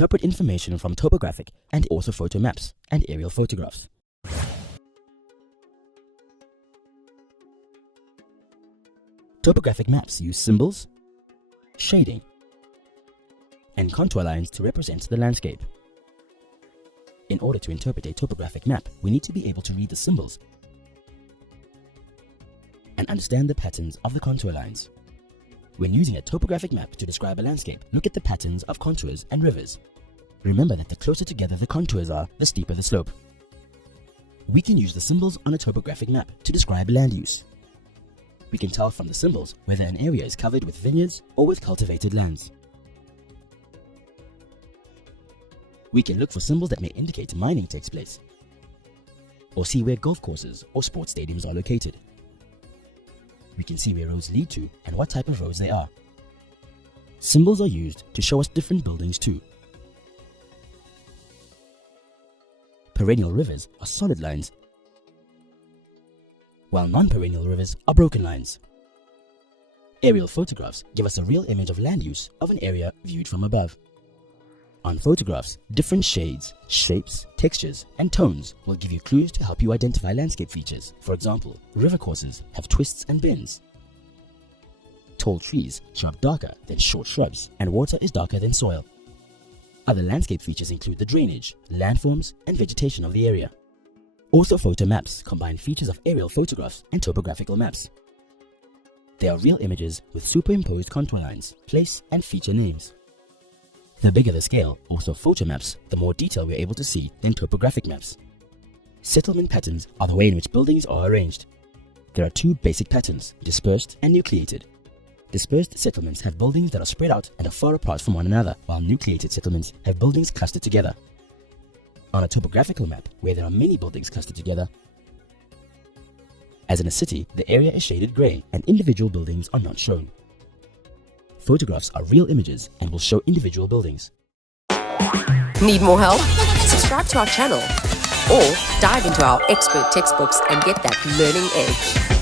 interpret information from topographic and orthophoto maps and aerial photographs. Topographic maps use symbols, shading, and contour lines to represent the landscape. In order to interpret a topographic map, we need to be able to read the symbols and understand the patterns of the contour lines. When using a topographic map to describe a landscape, look at the patterns of contours and rivers. Remember that the closer together the contours are, the steeper the slope. We can use the symbols on a topographic map to describe land use. We can tell from the symbols whether an area is covered with vineyards or with cultivated lands. We can look for symbols that may indicate mining takes place, or see where golf courses or sports stadiums are located. We can see where roads lead to and what type of roads they are. Symbols are used to show us different buildings too. Perennial rivers are solid lines, while non-perennial rivers are broken lines. Aerial photographs give us a real image of land use of an area viewed from above. On photographs, different shades, shapes, textures, and tones will give you clues to help you identify landscape features. For example, river courses have twists and bends. Tall trees show up darker than short shrubs, and water is darker than soil. Other landscape features include the drainage, landforms, and vegetation of the area. Orthophoto maps combine features of aerial photographs and topographical maps. They are real images with superimposed contour lines, place, and feature names. The bigger the scale, orthophoto maps, the more detail we are able to see than topographic maps. Settlement patterns are the way in which buildings are arranged. There are two basic patterns, dispersed and nucleated. Dispersed settlements have buildings that are spread out and are far apart from one another, while nucleated settlements have buildings clustered together. On a topographical map, where there are many buildings clustered together, as in a city, the area is shaded grey and individual buildings are not shown. Photographs are real images and will show individual buildings. Need more help? Subscribe to our channel or dive into our expert textbooks and get that learning edge.